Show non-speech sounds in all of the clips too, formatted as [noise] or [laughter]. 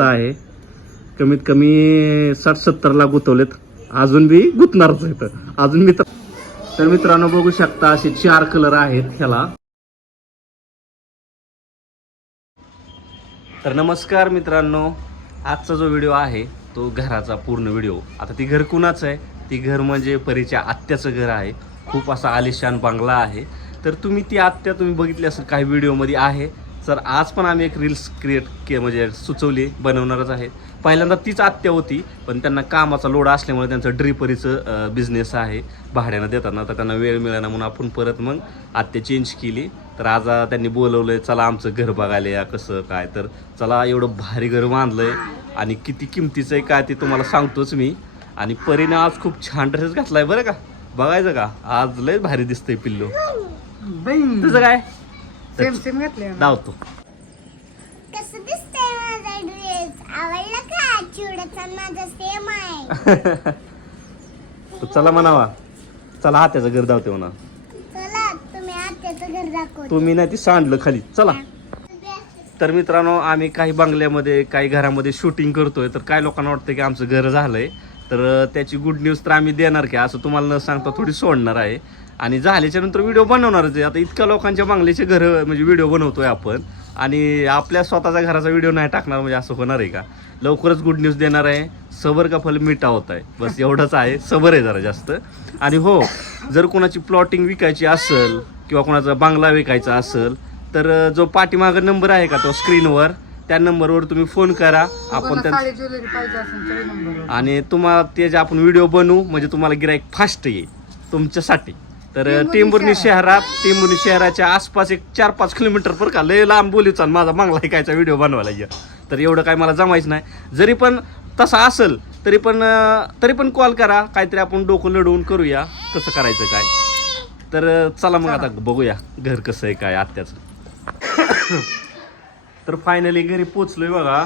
आहे. कमीत कमी साठ सत्तर ला गुतवलेत. अजून बी गुतणारच आहेत. अजून मी तर मित्रांनो बघू शकता असे चार कलर आहेत ह्याला. तर नमस्कार मित्रांनो. आजचा जो व्हिडिओ आहे तो घराचा पूर्ण व्हिडिओ आता ती घर कुणाचं आहे? ती घर म्हणजे परीच्या आत्याचं घर आहे. खूप असा आलिशान बंगला आहे. तर तुम्ही ती आत्या तुम्ही बघितली असेल काही व्हिडिओमध्ये आहे. तर आज पण आम्ही एक रील्स क्रिएट के म्हणजे सुचवली बनवणारच आहे. पहिल्यांदा तीच आत्या होती पण त्यांना कामाचा लोड असल्यामुळे त्यांचं ड्रिपरीचं बिझनेस आहे. भाड्यानं देताना तर त्यांना वेळ मिळाला म्हणून आपण परत मग आत्या चेंज केली. तर आज त्यांनी बोलवलंय चला आमचं घर बघायला या कसं काय? तर चला एवढं भारी घर बांधलंय आणि किती किमतीचं आहे काय ते तुम्हाला सांगतोच मी. आणि परीने आज खूप छान ड्रेस घातलाय बरं का? बघायचं का? आज लय भारी दिसतंय पिल्लू. तुझं काय? सेम सेम घातले धावतो कसं दिसतंय माझा ड्रेस आवडला का? माझा सेम आहे. [laughs] चला म्हणावा. चला हात्याचं घर धावते म्हणा. चला तुम्ही आत्याचं घर दाखव. तुम्ही नाही ती सांडलं खाली. चला. तर मित्रांनो आम्ही काही बंगल्यामध्ये काही घरामध्ये शूटिंग करतोय. तर काय लोकांना वाटतं की आमचं घर झालंय? तर त्याची गुड न्यूज तर आम्ही देणार की असं तुम्हाला न सांगता थोडी सोडणार आहे. आणि झाल्याच्यानंतर व्हिडिओ बनवणारच आहे. आता इतक्या लोकांच्या बंगल्याचे घर म्हणजे व्हिडिओ बनवतोय आपण. आणि आपल्या स्वतःच्या घराचा व्हिडिओ नाही टाकणार म्हणजे असं होणार आहे का? लवकरच गुड न्यूज देणार आहे. सबर का फल मिठा होत आहे बस एवढंच आहे. सबर आहे जरा जास्त. आणि हो जर कोणाची प्लॉटिंग विकायची असेल किंवा कोणाचा बांगला विकायचा असेल तर जो पाठीमागं नंबर आहे का तो स्क्रीनवर त्या नंबरवर तुम्ही फोन करा. आपण त्या आणि तुम्हाला ते जे आपण व्हिडिओ बनवू म्हणजे तुम्हाला गिराईक फास्ट येईल. तुमच्यासाठी. तर शहर. शहरात टेंभुर्णी शहराच्या आसपास एक चार पाच किलोमीटर पर का लय लांब बोलीचा माझा बांगला ऐकायचा व्हिडिओ बनवायला ये. तर एवढं काय मला जमायचं नाही. जरी पण तसा असेल तरी पण तरी पण कॉल करा. काहीतरी आपण डोकं लढवून करूया. कसं करायचं काय. तर चला मग आता बघूया घर कसं आहे काय आत्याचं. तर फायनली घरी पोचलोय बघा.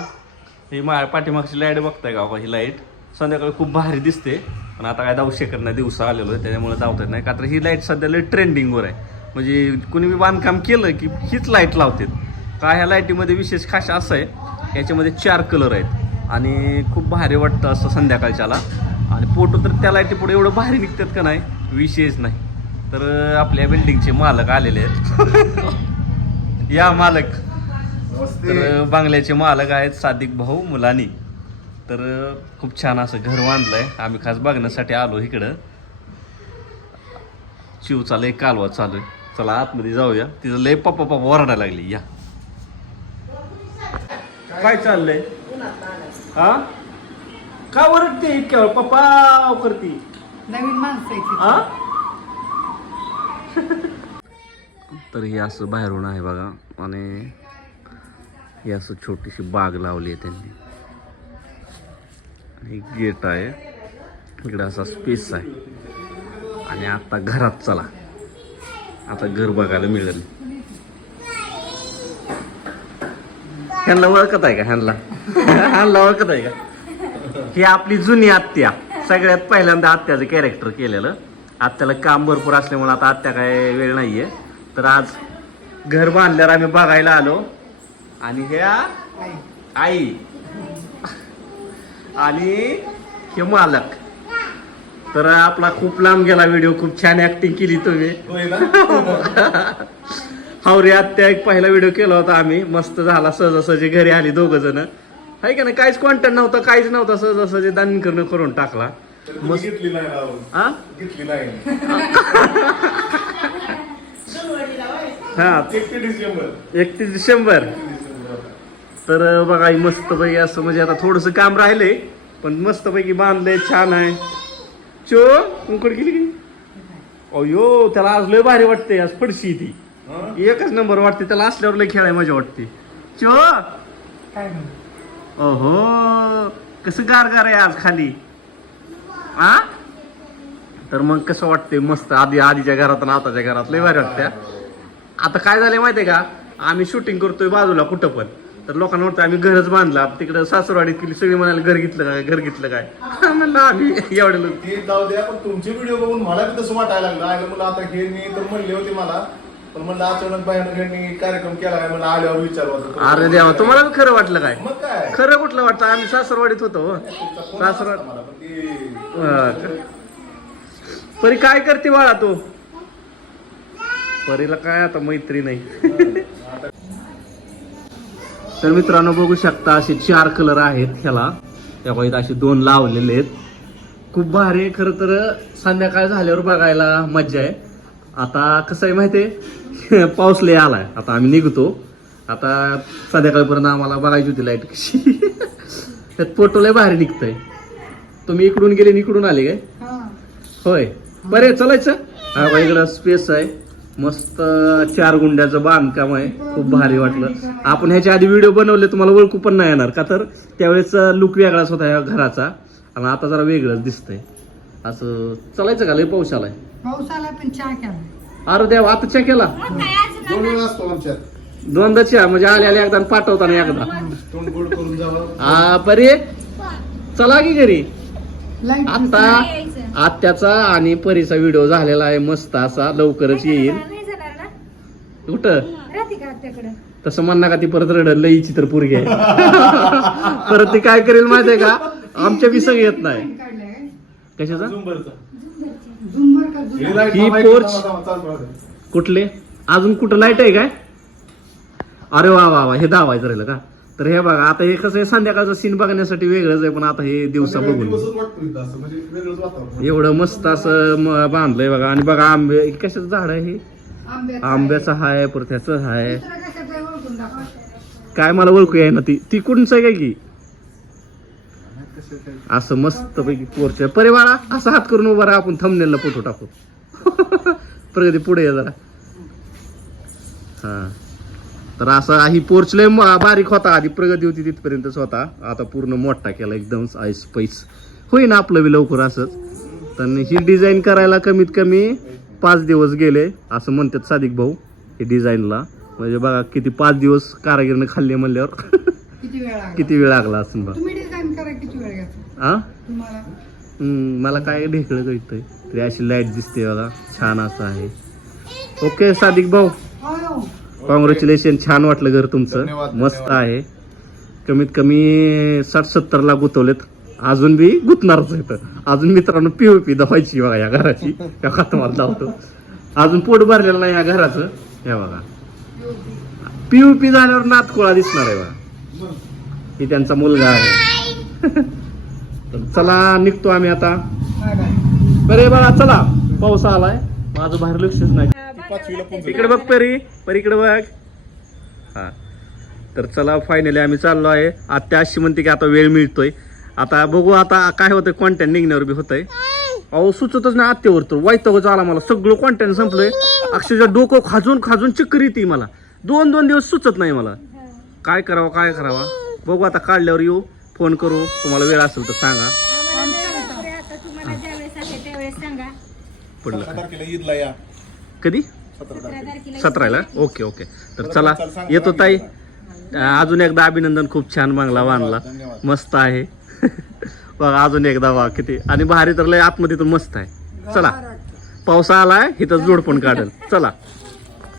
ही मा पाठीमागची लाइट बघताय का बघा ही लाइट संध्याकाळी खूप भारी दिसते. पण आता काय शकत नाही दिवसा आलेलो आहे त्याच्यामुळे जाऊता येत नाही. का तर ही लाइट सध्या लई ट्रेंडिंगवर आहे. म्हणजे कुणी बी बांधकाम केलं की हीच लाइट लावतात. का ह्या लाईटीमध्ये विशेष खास असं आहे याच्यामध्ये चार कलर आहेत. आणि खूप भारी वाटतं असं संध्याकाळच्याला. आणि फोटो तर त्या लाईटी पुढे एवढं भारी निघतात का नाही विशेष नाही. तर आपल्या बिल्डिंगचे मालक आलेले आहेत. [laughs] या मालक. तर बांगल्याचे मालक आहेत सादिक भाऊ मुलानी. तर खूप छान असं घर बांधलंय. आम्ही खास बघण्यासाठी आलो इकडं. शिवचा लय कालवा चालू आहे. चला आतमध्ये जाऊया. तिथं लय पप्पा पप्पा ओरडायला लागली. या. काय चाललंय? हा? का ओरडते? इतक्या? पप्पा करती. नवीन माणसं आहे. हा? [laughs] तर हे असं बाहेरून आहे बघा. आणि ही असं छोटीशी बाग लावली आहे त्यांनी. एक गेट आहे. इकडे असा स्पेस आहे. आणि आता घरात चला. आता घर बघायला मिळेल. ह्यांना ओळखत आहे का ह्यांना? ह्यांना ओळखत आहे का? ही आपली जुनी आत्या. सगळ्यात पहिल्यांदा आत्याचं कॅरेक्टर केलेलं. आत्याला काम भरपूर असल्यामुळे आता आत्या काय वेळ नाहीये. तर आज घर बांधल्यावर आम्ही बघायला आलो. आणि ह्या आई. आणि हे मालक. तर आपला खूप लांब गेला व्हिडिओ खूप छान ऍक्टिंग केली तुम्ही. [laughs] हावरे आत्या एक पहिला व्हिडिओ केला होता आम्ही. मस्त झाला सहजासहजी. घरी आली दोघ जण. आहे का नाही? काहीच कॉन्टेंट नव्हतं काहीच नव्हतं. सहजासहजी दान करणं करून टाकला. मस्त. [laughs] हा हा. एकतीस डिसेंबर. तर बघा ही मस्त पैकी असं म्हणजे आता थोडस काम राहिलंय. पण मस्त पैकी बांधलंय छान आहे. चो कुंकड गेली की अयो त्याला आज लय भारी वाटते आज पडशी ती? एकच नंबर वाटते त्याला असल्यावर लय खेळाय मजा वाटते. चो! ओहो कसं गार गार आहे आज खाली. आ? तर मग कसं वाटतंय मस्त आधी आधीच्या घरात आणि आताच्या घरात लय भारी वाटत्या. आता काय झालंय माहितीये का? आम्ही शूटिंग करतोय बाजूला कुठं पण. तर लोकांना वाटतं आम्ही घरच बांधला. तिकडं सासूरवाडीत केली सगळी म्हणाले घर घेतलं काय घर घेतलं काय? [laughs] म्हणलं आम्ही एवढे लोक. ते जाऊ द्या पण तुमचे व्हिडिओ बघून मला बी तसं वाटायला लागलं. आयला मुलं आता हे मी तर म्हणले होते मला. पण म्हणलं अचानक बाहेर कार्यक्रम केला काय? आल्यावर विचारवा अरे देवा तुम्हाला बी खरं वाटलं काय? मग काय? खरं कुठलं वाटतं? आम्ही सासरवाडीत होतो हो. सासरवाड? परी काय करते बाळा तू? परीला काय आता मैत्री नाही. तर मित्रांनो बघू शकता असे चार कलर आहेत ह्याला. त्या इथं असे दोन लावलेले आहेत. खूप भारी आहे. खरं तर संध्याकाळ झाल्यावर बघायला मज्जा आहे. आता कसं आहे माहिती आहे? [laughs] पाऊस लय आलाय. आता आम्ही निघतो. आता संध्याकाळपर्यंत आम्हाला बघायची होती लाइट कशी. [laughs] त्यात फोटो लय भारी निघतंय. तुम्ही इकडून गेले आणि इकडून आले काय? होय. बरे चलायचं. हा इकडं स्पेस आहे. मस्त चार गुंड्याचं बांधकाम आहे खूप भारी वाटलं. आपण ह्याच्या आधी व्हिडिओ बनवले तुम्हाला ओळखू पण नाही येणार. का तर त्यावेळेस लुक वेगळाच होता या घराचा. आणि आता जरा वेगळंच दिसतंय. असं चलायचं का? लय पाऊस आलाय. पाऊस आला पण चहा केला. अरे देवा आता चेक केला? दोन वेळा असतो आमच्यात दोनदा चहा म्हणजे आले आले एकदा आणि पाठवताना एकदा. तोंड गोड करून जावं. हा बरे चला की घरी. लाइट आता आत्याचा आणि परीचा व्हिडिओ झालेला आहे मस्त असा लवकरच येईल कुठं तसं म्हणणार का ती परत रडल लई चित्र पोरगी आहे [laughs] परत ती काय करेल माहितीये का आमच्या विसंग येत नाही? कशाचा झुंबरचा. झुंबर का झुंबर? ही पोर्च. कुठले अजून कुठं लाइट आहे काय अरे वा वा वा हे दावायचं राहिलं का तर हे बघा आता हे कसं आहे संध्याकाळचं सीन बघण्यासाठी वेगळंच आहे पण आता हे दिवसा बघून. दिवसच वाटतो इथं असं, म्हणजे वेगळंच वातावरण. एवढं मस्त असं म- बांधलंय बघा आणि बघा आंबे हे कशाचं झाड आहे हे? आंब्याचं आंब्याचं हाय परत ह्याचं हाय. दुसरं कशाचं आहे ओळखून दाखवा. काय मला ओळखू आहे ना ती. ती कुठचं आहे काय की? असं मस्त पैकी पोर्च आहे परे बाळा असं हात करून उभा राहा आपण थंबनेलला फोटो टाकू. [laughs] प्रगती पुढे ये जरा. हा. तर असा ही पोर्च लय म- बारीक होता. आधी प्रगती होती तिथपर्यंतच होता आता पूर्ण मोठा केला एकदम आईस पैस होईन आपलं बी लवकर असंच. तर ही डिझाईन करायला कमीत कमी पाच दिवस गेले असं म्हणतात सादिक भाऊ हे डिझाईनला म्हणजे बघा किती पाच दिवस कारागिरनं खाल्ले म्हणल्यावर. किती वेळ लागला? असं बघा हा मला काय ढेकळं कळतंय. तरी अशी लाइट दिसते बघा. छान असं आहे. ओके सादिक भाऊ. कॉंग्रॅच्युलेशन छान वाटलं घर तुमचं. मस्त. आहे. कमीत कमी साठ सत्तर ला गुतवलेत. अजून बी गुतणारच आहेत. अजून मित्रांनो पीओपी दवायची बघा या घराची. या का तुम्हाला दावतो. अजून पोट भरलेलं नाही या घराचं. हे बघा. पीओपी झाल्यावर नातकोळा दिसणार आहे बघा. ही त्यांचा मुलगा आहे. [laughs] चला निघतो आम्ही आता. बरे बाळा चला. पाऊस आलाय. माझं बाहेर लक्षच नाही. इकडे बघ परी परी इकडे बघ. हा. तर चला फायनली आम्ही चाललो आहे. आता अशी म्हणते की आता वेळ मिळतोय. आता बघू आता काय होतंय कॉन्टॅक्ट निघण्यावर बी होतंय. अहो सुचतच नाही आत्यावर तर. वाईटच आला मला. सगळं कॉन्टॅक्ट संपलंय. अक्षरशः डोकं खाजून खाजून चक्कर ती मला. दोन दोन दिवस सुचत नाही मला. काय करावं काय करावा? बघू आता काढल्यावर येऊ. फोन करू. तुम्हाला वेळ असेल तर सांगा आता तुम्हाला ज्यावेळेस आहे त्यावेळेस सांगा पडलं सतरा काय तारखेला ईदला या. कधी? सतरा तारखेला सतराला? Okay okay. तर चला येतो ताई. अजून एकदा अभिनंदन खूप छान बांगला बांधला. धन्यवाद. मस्त आहे. [laughs] बघा अजून एकदा वा किती. आणि भारी तर लय आतमध्ये तर मस्त आहे. चला. पावसा आलाय इथं जोड पण काढेल. चला.